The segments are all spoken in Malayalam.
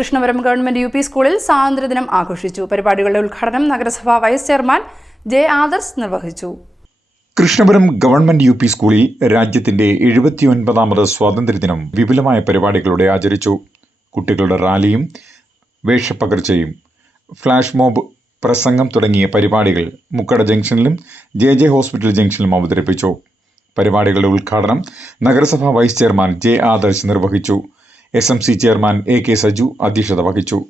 കൃഷ്ണപുരം ഗവൺമെന്റ് UP സ്കൂളിൽ സ്വാതന്ത്ര്യദിനം ആഘോഷിച്ചു. പരിപാടികളുടെ ഉദ്ഘാടനം നഗരസഭാ വൈസ് ചെയർമാൻ ജെ ആദർശ് നിർവഹിച്ചു. കൃഷ്ണപുരം ഗവൺമെന്റ് UP സ്കൂളിൽ രാജ്യത്തിന്റെ 79ാമത് സ്വാതന്ത്ര്യദിനം വിപുലമായ പരിപാടികളോടെ ആചരിച്ചു. കുട്ടികളുടെ റാലിയും വേഷപ്പകർച്ചയും ഫ്ലാഷ് മോബ് പ്രസംഗം തുടങ്ങിയ പരിപാടികൾ മുക്കട ജംഗ്ഷനിലും JJ ഹോസ്പിറ്റൽ ജംഗ്ഷനിലും അവതരിപ്പിച്ചു. പരിപാടികളുടെ ഉദ്ഘാടനം നഗരസഭാ വൈസ് ചെയർമാൻ ജെ ആദർശ് നിർവഹിച്ചു. SMC ചെയർമാൻ AK സജു അധ്യക്ഷത വഹിച്ചു.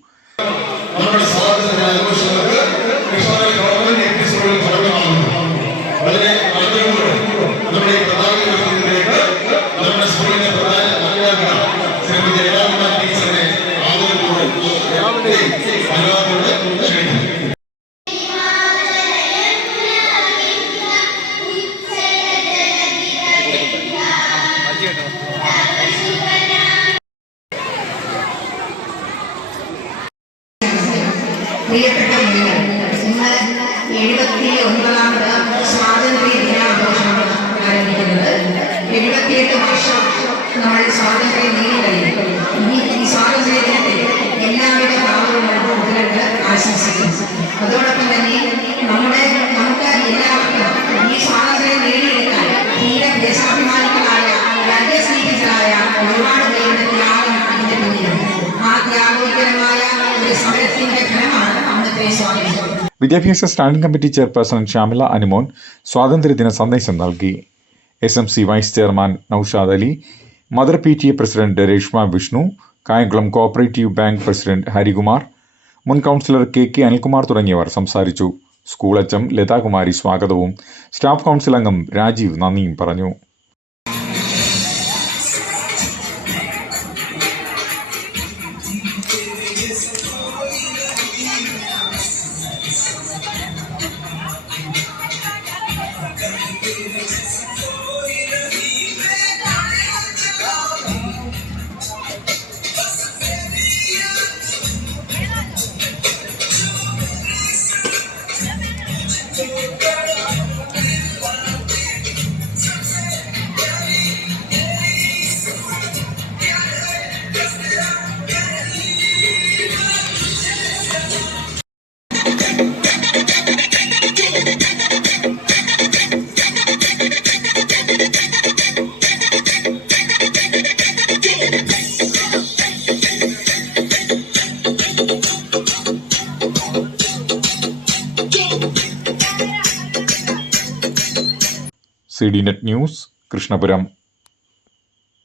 പ്രിയപ്പെട്ട നിങ്ങൾ, ഇന്ന് 79ാമത് സ്വാതന്ത്ര്യ ദിനാഘോഷമാണ് ആരംഭിക്കുന്നത്. 78 വർഷം നമ്മൾ സ്വാതന്ത്ര്യം നേടിക്കഴിഞ്ഞു. ഈ സ്വാതന്ത്ര്യ ദിനത്തിൽ എല്ലാവിധ ഭാവങ്ങളും മുതലുണ്ട് ആശംസിക്കുന്നു. അതോടൊപ്പം തന്നെ നമുക്ക് എല്ലാവർക്കും ഈ സ്വാതന്ത്ര്യം നേടിയെടുക്കാൻ തീരെ ദേശാഭിമാനികളായ രാജ്യസ്നേഹികളായ ഒരുപാട് പേരുടെ ത്യാഗം ഇതിന്റെ പിന്നിലുണ്ട്. ആ ത്യാഗോത്തരമായ ഒരു സമരത്തിന്റെ ഫലമാണ് വിദ്യാഭ്യാസ standing committee chairperson Shyamila Anumon സ്വാതന്ത്ര്യദിന സന്ദേശം നൽകി. SMC vice chairman Noushad Ali, mother PTA president Reshma Vishnu, Kayamkulam cooperative bank president Harikumar, മുൻ കൗൺസിലർ KK അനിൽകുമാർ തുടങ്ങിയവർ സംസാരിച്ചു. സ്കൂൾ HM ലതാകുമാരി സ്വാഗതവും സ്റ്റാഫ് കൗൺസിൽ അംഗം രാജീവ് നന്ദിയും പറഞ്ഞു. CDNet news, Krishnapuram.